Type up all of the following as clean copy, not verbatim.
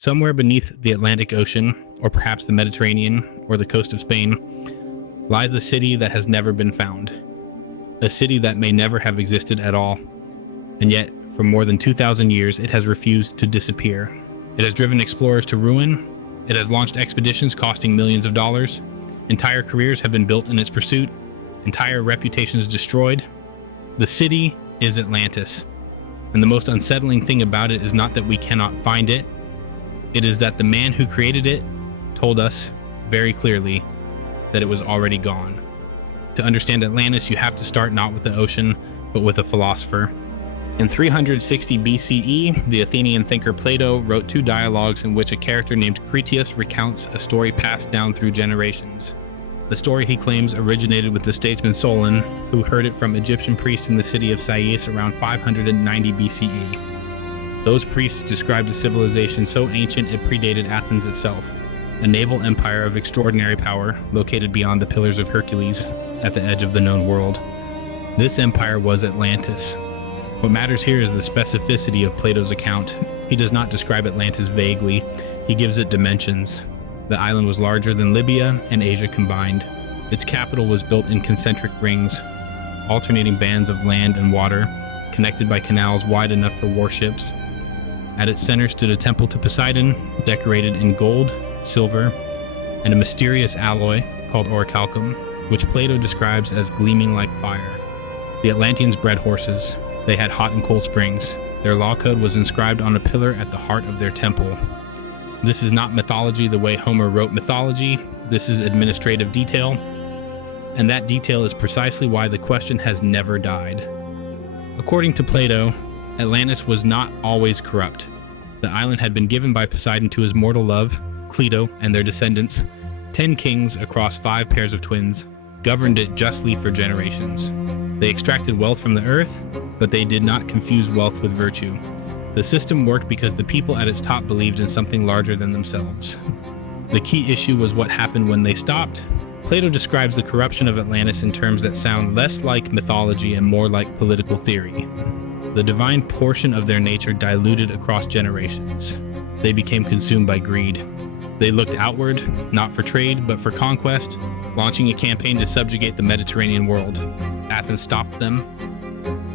Somewhere beneath the Atlantic Ocean, or perhaps the Mediterranean, or the coast of Spain, lies a city that has never been found. A city that may never have existed at all. And yet, for more than 2,000 years, it has refused to disappear. It has driven explorers to ruin. It has launched expeditions costing millions of dollars. Entire careers have been built in its pursuit. Entire reputations destroyed. The city is Atlantis. And the most unsettling thing about it is not that we cannot find it. It is that the man who created it told us very clearly that it was already gone. To understand Atlantis, you have to start not with the ocean, but with a philosopher. In 360 BCE, the Athenian thinker Plato wrote 2 dialogues in which a character named Critias recounts a story passed down through generations. The story, he claims, originated with the statesman Solon, who heard it from Egyptian priests in the city of Sais around 590 BCE. Those priests described a civilization so ancient it predated Athens itself, a naval empire of extraordinary power located beyond the Pillars of Hercules at the edge of the known world. This empire was Atlantis. What matters here is the specificity of Plato's account. He does not describe Atlantis vaguely, he gives it dimensions. The island was larger than Libya and Asia combined. Its capital was built in concentric rings, alternating bands of land and water, connected by canals wide enough for warships. At its center stood a temple to Poseidon, decorated in gold, silver, and a mysterious alloy called orichalcum, which Plato describes as gleaming like fire. The Atlanteans bred horses. They had hot and cold springs. Their law code was inscribed on a pillar at the heart of their temple. This is not mythology the way Homer wrote mythology. This is administrative detail, and that detail is precisely why the question has never died. According to Plato, Atlantis was not always corrupt. The island had been given by Poseidon to his mortal love, Cleito, and their descendants. 10 kings across 5 pairs of twins governed it justly for generations. They extracted wealth from the earth, but they did not confuse wealth with virtue. The system worked because the people at its top believed in something larger than themselves. The key issue was what happened when they stopped. Plato describes the corruption of Atlantis in terms that sound less like mythology and more like political theory. The divine portion of their nature diluted across generations. They became consumed by greed. They looked outward, not for trade, but for conquest, launching a campaign to subjugate the Mediterranean world. Athens stopped them.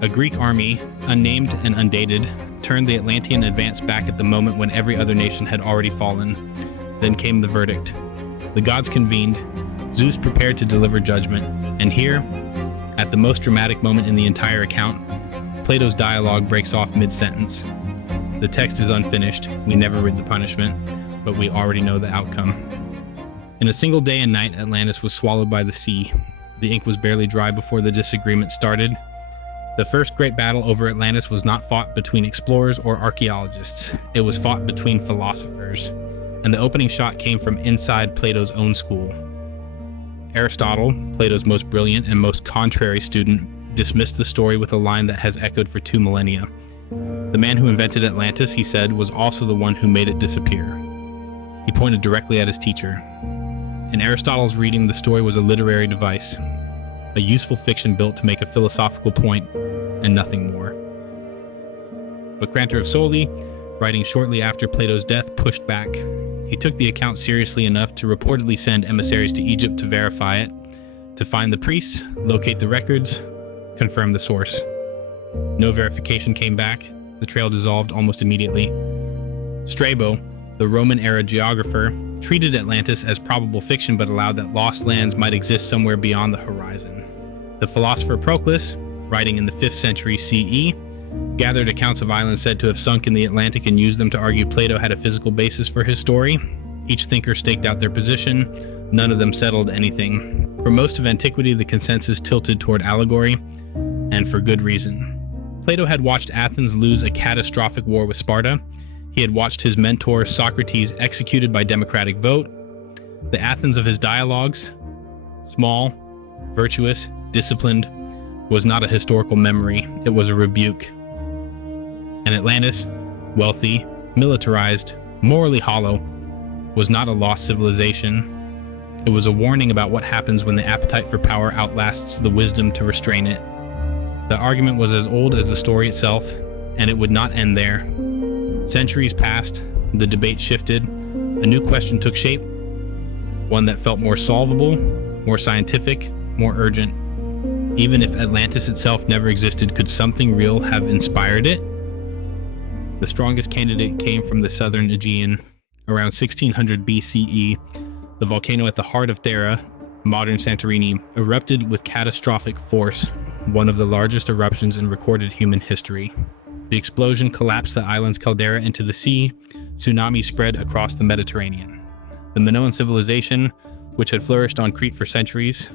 A Greek army, unnamed and undated, turned the Atlantean advance back at the moment when every other nation had already fallen. Then came the verdict. The gods convened. Zeus prepared to deliver judgment. And here, at the most dramatic moment in the entire account, Plato's dialogue breaks off mid-sentence. The text is unfinished. We never read the punishment, but we already know the outcome. In a single day and night, Atlantis was swallowed by the sea. The ink was barely dry before the disagreement started. The first great battle over Atlantis was not fought between explorers or archaeologists. It was fought between philosophers, and the opening shot came from inside Plato's own school. Aristotle, Plato's most brilliant and most contrary student, dismissed the story with a line that has echoed for 2 millennia. The man who invented Atlantis, he said, was also the one who made it disappear. He pointed directly at his teacher. In Aristotle's reading, the story was a literary device, a useful fiction built to make a philosophical point, and nothing more. But Grantor of Soli, writing shortly after Plato's death, pushed back. He took the account seriously enough to reportedly send emissaries to Egypt to verify it, to find the priests, locate the records, confirm the source. No verification came back. The trail dissolved almost immediately. Strabo, the Roman-era geographer, treated Atlantis as probable fiction but allowed that lost lands might exist somewhere beyond the horizon. The philosopher Proclus, writing in the 5th century CE, gathered accounts of islands said to have sunk in the Atlantic and used them to argue Plato had a physical basis for his story. Each thinker staked out their position. None of them settled anything. For most of antiquity, the consensus tilted toward allegory, and for good reason. Plato had watched Athens lose a catastrophic war with Sparta. He had watched his mentor Socrates executed by democratic vote. The Athens of his dialogues, small, virtuous, disciplined, was not a historical memory, it was a rebuke. And Atlantis, wealthy, militarized, morally hollow, was not a lost civilization. It was a warning about what happens when the appetite for power outlasts the wisdom to restrain it. The argument was as old as the story itself, and it would not end there. Centuries passed, the debate shifted. A new question took shape, one that felt more solvable, more scientific, more urgent. Even if Atlantis itself never existed, could something real have inspired it? The strongest candidate came from the southern Aegean. Around 1600 BCE, the volcano at the heart of Thera, modern Santorini, erupted with catastrophic force, one of the largest eruptions in recorded human history. The explosion collapsed the island's caldera into the sea. Tsunami spread across the Mediterranean. The Minoan civilization, which had flourished on Crete for centuries,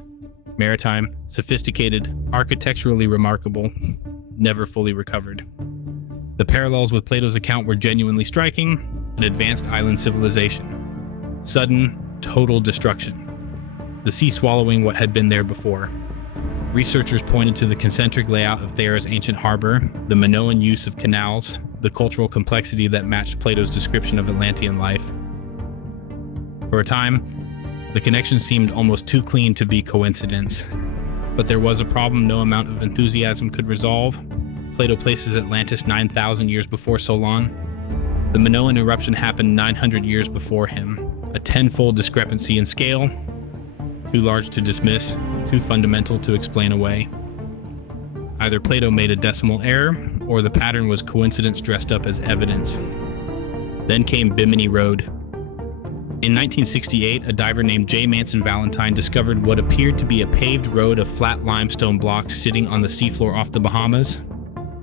maritime, sophisticated, architecturally remarkable, never fully recovered. The parallels with Plato's account were genuinely striking: an advanced island civilization. Sudden, total destruction. The sea swallowing what had been there before. Researchers pointed to the concentric layout of Thera's ancient harbor, the Minoan use of canals, the cultural complexity that matched Plato's description of Atlantean life. For a time, the connection seemed almost too clean to be coincidence. But there was a problem no amount of enthusiasm could resolve. Plato places Atlantis 9,000 years before Solon. The Minoan eruption happened 900 years before him. A tenfold discrepancy in scale, too large to dismiss, too fundamental to explain away. Either Plato made a decimal error, or the pattern was coincidence dressed up as evidence. Then came Bimini Road. In 1968, a diver named J. Manson Valentine discovered what appeared to be a paved road of flat limestone blocks sitting on the seafloor off the Bahamas.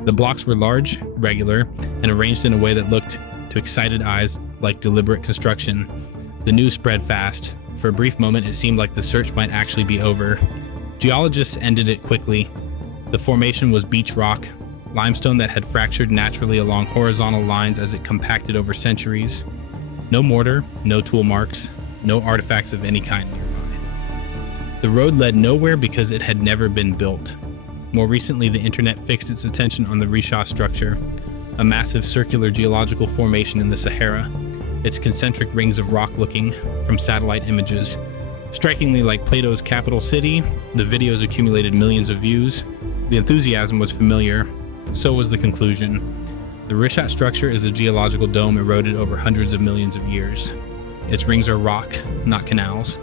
The blocks were large, regular, and arranged in a way that looked, to excited eyes, like deliberate construction. The news spread fast. For a brief moment, it seemed like the search might actually be over. Geologists ended it quickly. The formation was beach rock, limestone that had fractured naturally along horizontal lines as it compacted over centuries. No mortar, no tool marks, no artifacts of any kind nearby. The road led nowhere because it had never been built. More recently, the internet fixed its attention on the Richat Structure, a massive circular geological formation in the Sahara, its concentric rings of rock looking from satellite images. Strikingly like Plato's capital city, the videos accumulated millions of views. The enthusiasm was familiar, so was the conclusion. The Richat Structure is a geological dome eroded over hundreds of millions of years. Its rings are rock, not canals.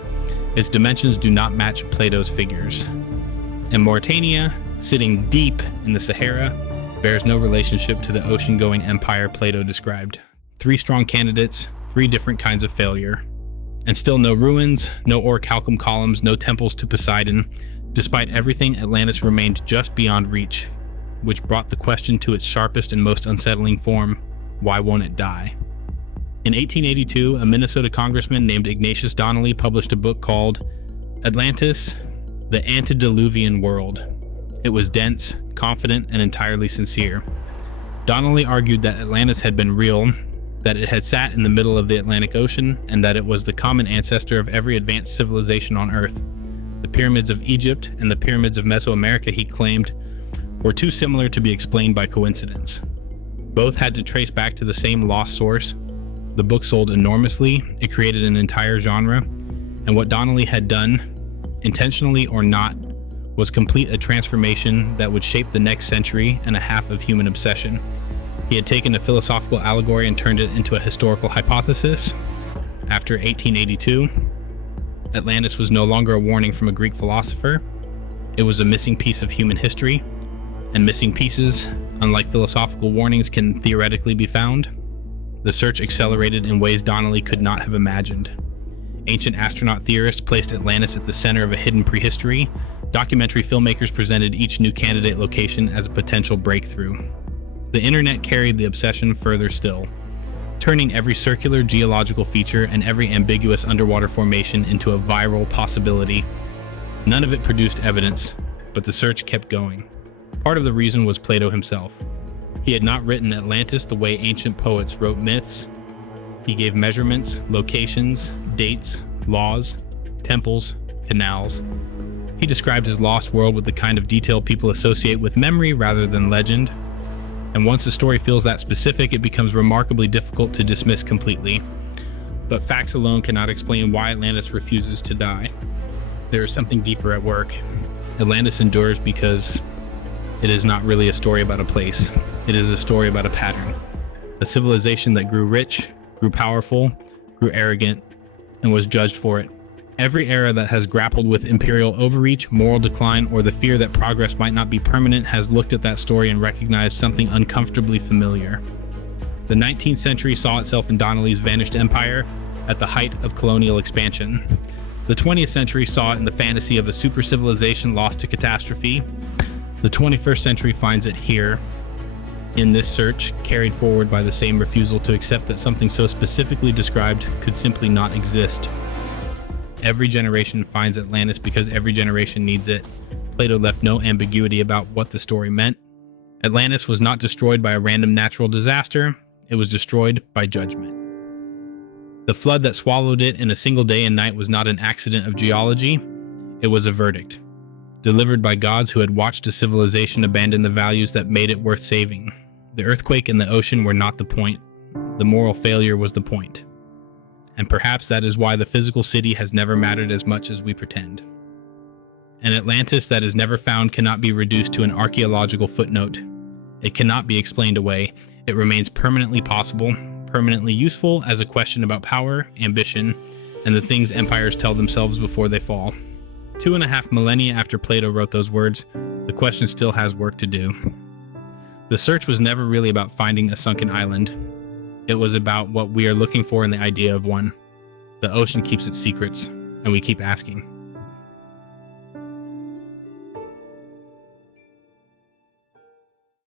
Its dimensions do not match Plato's figures. And Mauritania, sitting deep in the Sahara, bears no relationship to the ocean-going empire Plato described. 3 strong candidates, 3 different kinds of failure. And still no ruins, no orichalcum columns, no temples to Poseidon. Despite everything, Atlantis remained just beyond reach, which brought the question to its sharpest and most unsettling form: why won't it die? In 1882, a Minnesota congressman named Ignatius Donnelly published a book called Atlantis, the Antediluvian World. It was dense, confident, and entirely sincere. Donnelly argued that Atlantis had been real, that it had sat in the middle of the Atlantic Ocean, and that it was the common ancestor of every advanced civilization on Earth. The pyramids of Egypt and the pyramids of Mesoamerica, he claimed, were too similar to be explained by coincidence. Both had to trace back to the same lost source. The book sold enormously, it created an entire genre, and what Donnelly had done, intentionally or not, was complete a transformation that would shape the next century and a half of human obsession. He had taken a philosophical allegory and turned it into a historical hypothesis. After 1882, Atlantis was no longer a warning from a Greek philosopher. It was a missing piece of human history, and missing pieces, unlike philosophical warnings, can theoretically be found. The search accelerated in ways Donnelly could not have imagined. Ancient astronaut theorists placed Atlantis at the center of a hidden prehistory. Documentary filmmakers presented each new candidate location as a potential breakthrough. The internet carried the obsession further still, turning every circular geological feature and every ambiguous underwater formation into a viral possibility. None of it produced evidence, but the search kept going. Part of the reason was Plato himself. He had not written Atlantis the way ancient poets wrote myths. He gave measurements, locations, dates, laws, temples, canals. He described his lost world with the kind of detail people associate with memory rather than legend. And once a story feels that specific, it becomes remarkably difficult to dismiss completely. But facts alone cannot explain why Atlantis refuses to die. There is something deeper at work. Atlantis endures because it is not really a story about a place. It is a story about a pattern. A civilization that grew rich, grew powerful, grew arrogant, and was judged for it. Every era that has grappled with imperial overreach, moral decline, or the fear that progress might not be permanent has looked at that story and recognized something uncomfortably familiar. The 19th century saw itself in Donnelly's vanished empire at the height of colonial expansion. The 20th century saw it in the fantasy of a super civilization lost to catastrophe. The 21st century finds it here, in this search, carried forward by the same refusal to accept that something so specifically described could simply not exist. Every generation finds Atlantis because every generation needs it. Plato left no ambiguity about what the story meant. Atlantis was not destroyed by a random natural disaster, it was destroyed by judgment. The flood that swallowed it in a single day and night was not an accident of geology, it was a verdict, delivered by gods who had watched a civilization abandon the values that made it worth saving. The earthquake and the ocean were not the point, the moral failure was the point. And perhaps that is why the physical city has never mattered as much as we pretend. An Atlantis that is never found cannot be reduced to an archaeological footnote. It cannot be explained away. It remains permanently possible, permanently useful as a question about power, ambition, and the things empires tell themselves before they fall. 2.5 millennia after Plato wrote those words, the question still has work to do. The search was never really about finding a sunken island. It was about what we are looking for in the idea of one. The ocean keeps its secrets, and we keep asking.